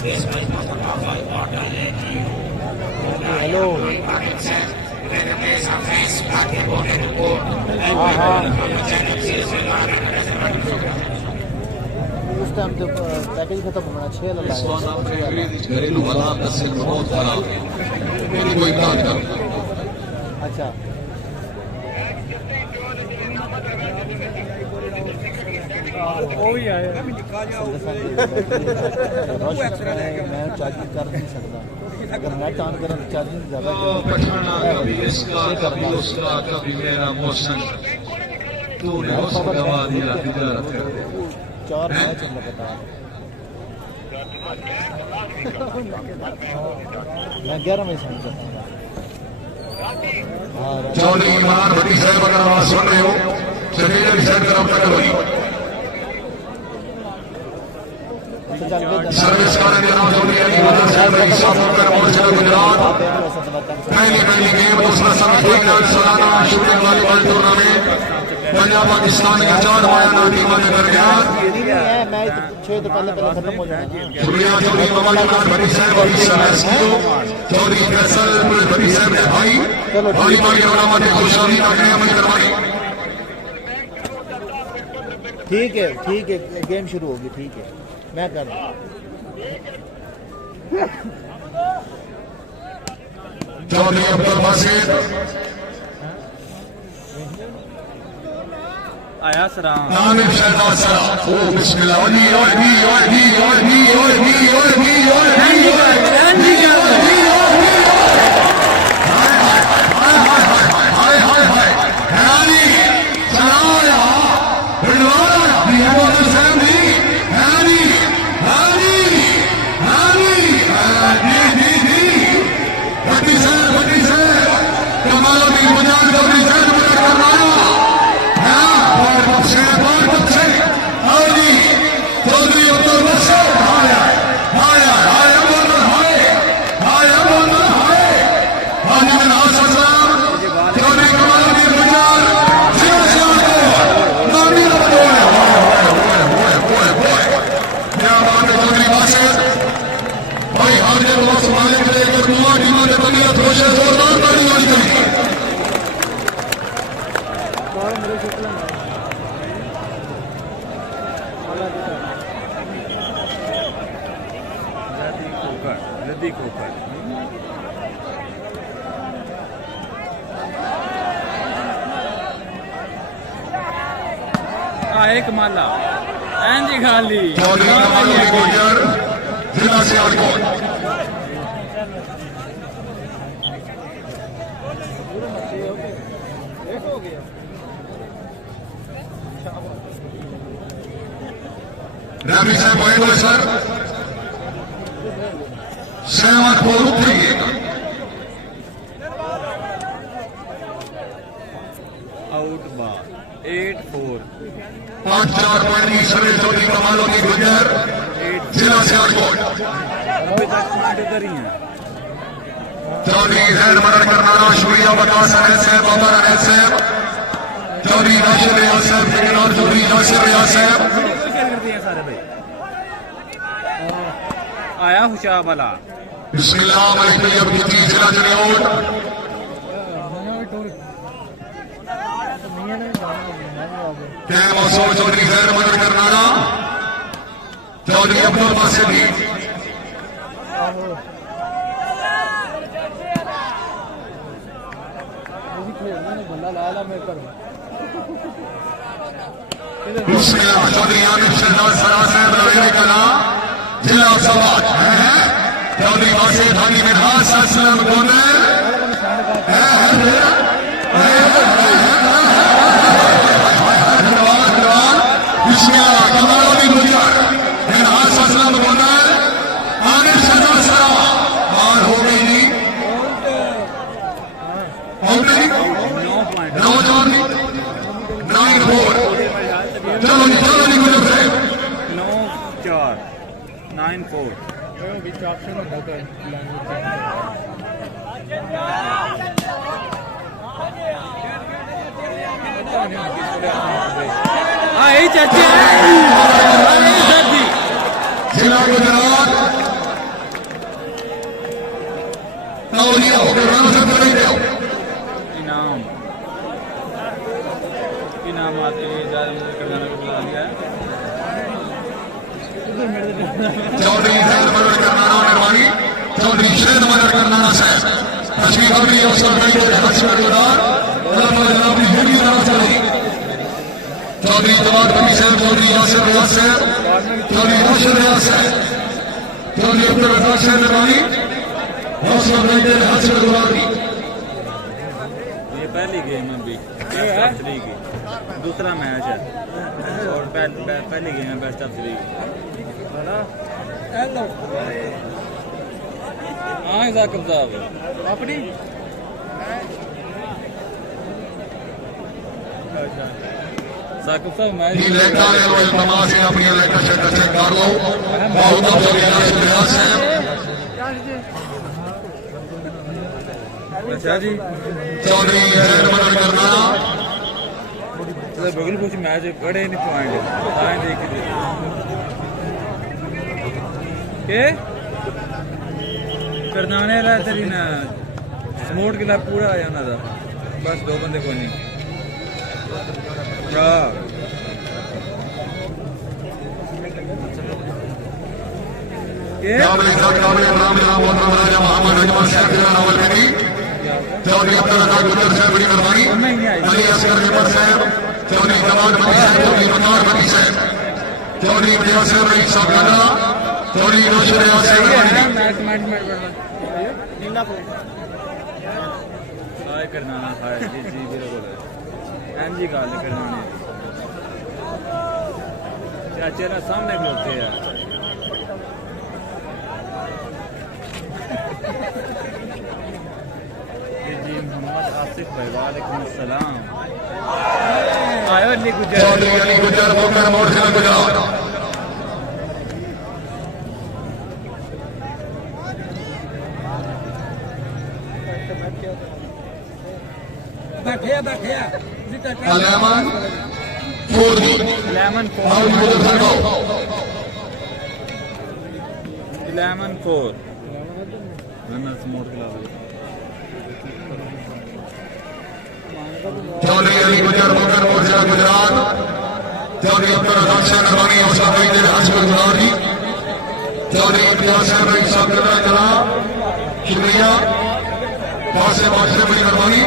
Hello उस time तो package खत्म होना 6 घरेलू हालात का सिर बहुत खराब है, मेरी कोई बात करो। अच्छा वो ही आया मैं चार्जिंग कर नहीं सकता, अगर नेट ऑन करें चार्जिंग ज़्यादा पठाना कभी इसका कभी उसका कभी मेरा मौसम, तूने उसको गवा दिया तिजारत कर। 4 मैच लगातार मैं 11 में समझ सकता हूँ। चौधरी इमरान भट्टी साहब अगर आवाज सुन रहे हो चलिए रिजल्ट तरफ तक होगी सर्विस करने के नाम चौधरी अली बदर साहब रही साहब कर मोर्चा गुजरात पहली गेम दूसरा सेमीफाइनल सालाना shooting volleyball tournament Punjab Pakistan का 4 मायाना टीमों ने कर गया। मैच 6 तो पहले खत्म हो जाना। शुक्रिया चौधरी मोहम्मद इमरान भट्टी साहब और चौधरी फैसल भट्टी साहब ने भाई भाई भाई अलामत खुशहाली का अमल करवाई। ठीक है गेम शुरू होगी, ठीक है मैं कर रहा हूँ। चौधरी अब्दुल बासित आया सलाम नामिब शहजाद सरा ओ बिस्मिल्लाह ओली ओली ओली ओली ओली ओली एक माला एंजी खाली जिला सियालकोट रवि साहब बोले सर सहमत हो उठिएगा आउट बार 8-4 5-4 पॉइंट सरे चौधरी कमालों की गुजर जिला सियालकोट चौधरी जैन मदद करना शुक्रिया बकास अहल साहब बाबर अहल साहब चौधरी नासिर रियाज साहब ठेकेदार चौधरी नासिर रियाज साहब आया हुशाब वाला बिस्मिल्लाह महफिल अब की जिला जनियोट क्या मौसम चौधरी जैन मदद करना चौधरी अब्दुल बासित चौधरी आमिर शहजाद सरा साहब रवेली कला जिला समाज चौधरी बासित हाजी मिनहाज असलम गोंदल कमालों की गुजर मिनहाज असलम गोंदल आमिर शहजाद सरा और हो गई नहीं नौजवान 9-4 चलो जी गुजर से 9-4 9-4 जिला गुजरात लिया होकर राना से नहीं दे इनाम आते हैं करना बुला लिया चौधरी जैन मदद करना मेहरबानी चौधरी शैन मदद करना से तस्वीर अभी अवसर नहीं दे हस्पताल जनाब की हेवी राना चली चौधरी जवाब अभी साहब चौधरी यासिर रियाज साहब चौधरी रोशन रियाज साहब चौधरी अब्दुल रज़ाक साहब मेहरबानी हौसला नहीं दे हस्पताल ये पहली गेम अभी बेस्ट ऑफ 3 की दूसरा मैच है और पहली गेम है बेस्ट ऑफ 3 हाँ जाकिब साहब अपनी साकिब साहब मैच लेटा ले लो तमाशे अपनी लेटा से चेक कर लो बहुत चौधरी यासिर रियाज साहब अच्छा जी चौधरी जैन मदद करना बगल कुछ मैच बड़े नहीं पॉइंट आए देख के करनाने वाला तेरी ना स्मोट के लिए पूरा आया ना था बस 2 बंदे को नहीं चौधरी अब्दुल रज़ाक गुजर साहब बड़ी मेहरबानी अली असगर निमर साहब चौधरी जवान बनी साहब चौधरी मतार बनी साहब चौधरी मियां साहब रईस साहब गंडा चौधरी रोशन रियाज साहब करना था जी जी बिल्कुल एम जी गल करना चाचे ना सामने खलोते हैं जी मोहम्मद आसिफ भाई वालेकुम अस्सलाम आयो अली गुजर चौधरी अली गुजर मोकर मोड़ से Gujarat lemon 4 lemon 4 runners mode के लाभ चौधरी अली गुजर मोकर मोड़ से गुजरात चौधरी अब्दुल रज़ाक साहब मेहरबानी हौसला नहीं दे हस्पताल जी चौधरी इम्तियाज साहब रईस साहब गंडा जनाब शुक्रिया कासिम बादशाह बड़ी मेहरबानी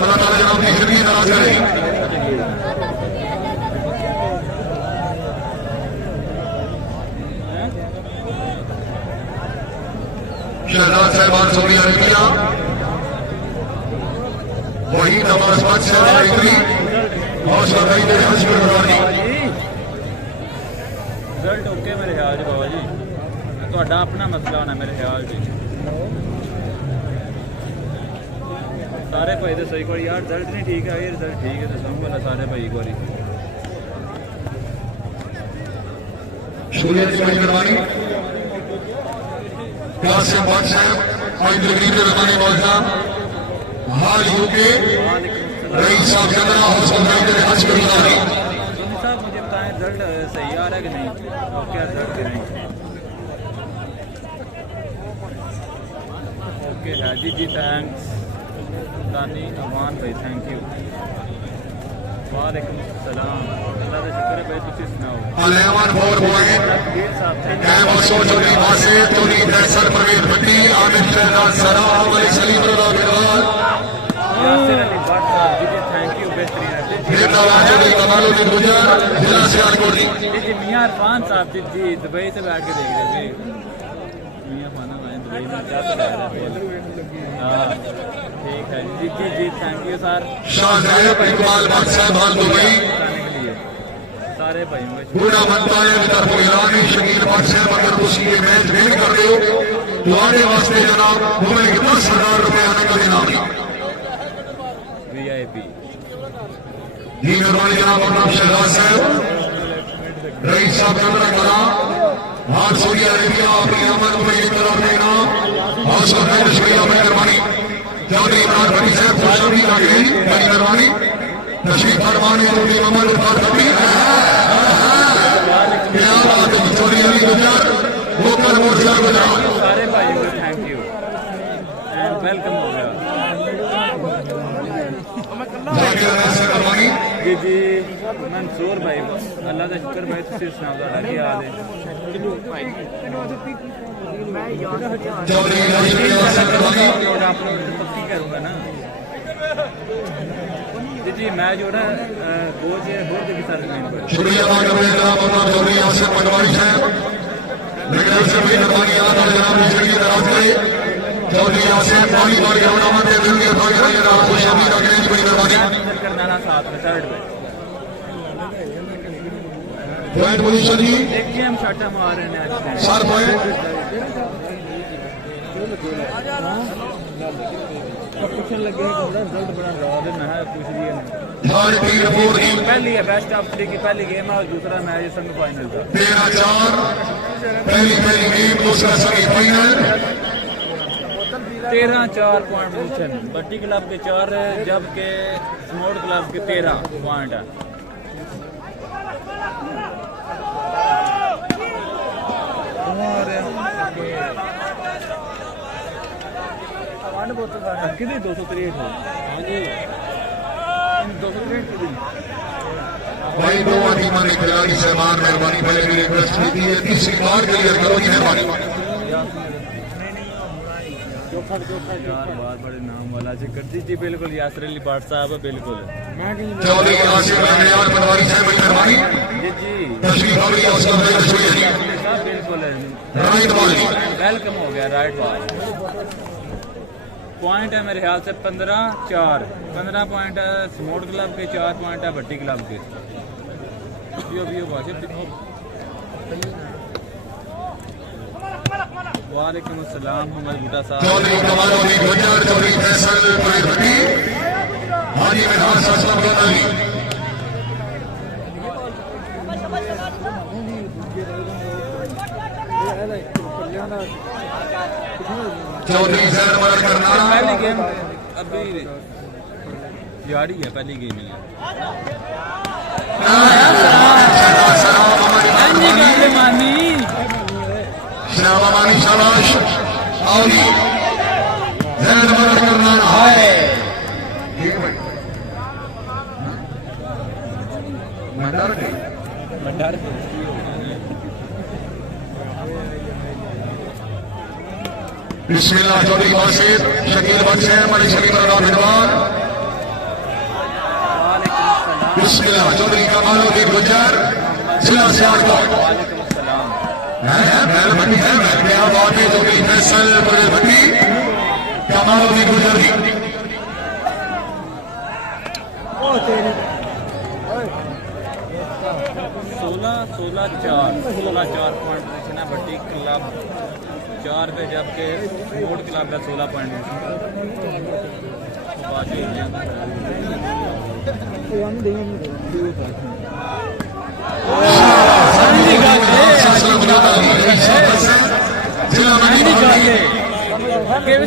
अल्लाह ताला जनाब की खिदमत नाराज करे शहजाद साहबान सऊदी अरबिया वही नवाज पाक साहब इतनी हौसला नहीं दे हस्पताल रिजल्ट ओके मेरे ख्याल जी बाबा जी ਤੁਹਾਡਾ अपना मसला होना मेरे ख्याल जी सारे भाई तो सही कोई यार रिजल्ट नहीं ठीक है ये रिजल्ट ठीक है तो समझ सारे भाई एक बारी शुक्रिया जी बड़ी मेहरबानी कासिम बादशाह और तकरीर के रबानी मौजूदा हाल यूके रईस साहब गंडा हौसला नहीं दे हस्पताल साहब मुझे बताएं रिजल्ट सही आ रहा है कि नहीं और क्या रिजल्ट दे रहे हैं ओके है जी थैंक्स दानी अमान भाई थैंक यू वालेकुम सलाम अल्लाह का शुक्र है भाई तुम सुनाओ लेमन 4 पॉइंट कैम असो चौधरी वासे चौधरी फैसल परवेज भट्टी आमिर शहजाद सलाम अली सलीम रज़ा बिलाल यासिर अली भट्ट साहब जी थैंक यू बेहतरीन है देवदावा चौधरी कमालुद्दीन गुजर जिला सियालकोट जी मियां इरफान साहब जी दुबई से बैठ के देख रहे थे मियां खाना भाई दुबई में क्या कर रहा है हाँ ठीक है जी जी जी thank you sir Shahzaib Iqbal Bhatt साहब दुबई बताने के लिए सारे भाइयों को पूरा बनता है तरफ ईरानी शकील भट्ट साहब अगर तुम ये मैच विन कर रहे हो तो आने वास्ते जनाब तुम्हें 10,000 रुपए आने का इनाम VIP जी मेहरबानी जनाब और नाम शहजाद साहब रईस साहब गंडा कला हाथ सऊदी अरेबिया अपनी अमन में एक तरफ देना और सब शुक्रिया मेहरबानी चौधरी इमरान भट्टी साहब खुशखबरी आ गई बड़ी मेहरबानी तशरीफ फरमाने चौधरी मोहम्मद इरफान भट्टी क्या बात है चौधरी अली गुजर लोकल मोर्चा गुजरात सारे भाइयों को थैंक यू एंड जी जी मंसूर भाई अल्लाह का शुक्र भाई तुम सुनाओ ਤੁਹਾਡਾ ਕੀ ਹਾਲ ਹੈ चौधरी राशिद हसन करवानी पक्की करूंगा ना जी जी मैं जो ना कोच होर के साथ जमीन पर शुक्रिया अदा कर रहे हैं जनाब मोहम्मद चौधरी आसिफ पटवारी साहब लेकिन से भी मेहरबानी अदा कर जनाब मुझे की तरफ से चौधरी आसिफ बारी बारी अवनामत के दिल के भाग रहे जनाब खुश आमदीद अगले की बड़ी मेहरबानी करना साथ में थर्ड पे पॉइंट पोजीशन जी देखिए हम शाटा मार रहे हैं आज सर पॉइंट पूछने लगे रिजल्ट बड़ा रहा है मैं पूछ लिया थर्ड टीम फोर टीम पहली है बेस्ट ऑफ 3 की पहली गेम है और दूसरा मैच सेमीफाइनल था 13-4 पहली गेम दूसरा सेमीफाइनल 13-4 पॉइंट पोजीशन बट्टी क्लब के 4 है जबकि स्मोर्ट क्लब के 13 पॉइंट है कितनी 263 हो हाँ जी 263 कितनी भाई दो टीमों ने खिलाड़ी सहमान मेहरबानी पहले भी रिक्वेस्ट की थी तीसरी बार क्लियर करो जी मेहरबानी यार बहुत बड़े नाम वाला जी कर दीजिए बिल्कुल यासर अली भाट साहब बिल्कुल चौधरी आसिफ मेहरबान पटवारी साहब मेहरबानी जी जी तशरीफ अवली असलम बिल्कुल राइट बॉल वेलकम हो गया राइट बॉल पॉइंट है मेरे ख्याल से 15-4 15 पॉइंट है स्मोर्ट क्लब के 4 पॉइंट है भट्टी क्लब के वालेकुम अस्सलाम मोहम्मद बूटा साहब चौधरी कमालुद्दीन गुज्जर चौधरी फैसल भट्टी हाजी मेहमान असलम गंगाली चौधरी जैन मदद करना पहली गेम अभी जारी है पहली गेम ही है मानी श्यामा मानी शाबाश आओगी जैन मदद करना हाय मंडार के बिस्मिल्लाह चौधरी वासिफ शकील बख्श है मलिक शकील भिडवार बिस्मिल्लाह चौधरी कमालुद्दीन गुज्जर जिला सियालकोट मेहरबानी है क्या बात है चौधरी फैसल भट्टी कमालुद्दीन गुज्जर की 16-4 पॉइंट है भट्टी क्लब 4 पे जबकि स्पोर्ट क्लब का 16 पॉइंट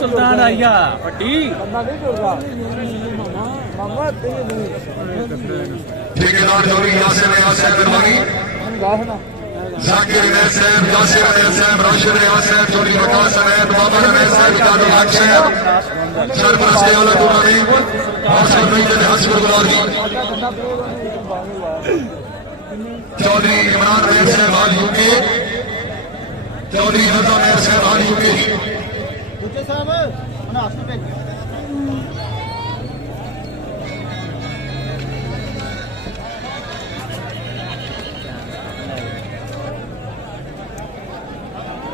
सुल्तान आइया भट्टी ठेकेदार चौधरी यासिर मेहरबानी जाकिर अहमद साहब यासिर अहमद साहब राशिद अहमद साहब चौधरी वकास अहमद बाबर अहमद साहब इजाजुल हक साहब सरपरस्त आला टूर्नामेंट हासिल मैदान हस्ब गुलामी चौधरी इमरान अहमद साहब हाल यूके चौधरी रजा अहमद साहब हाल यूके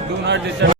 do not disturb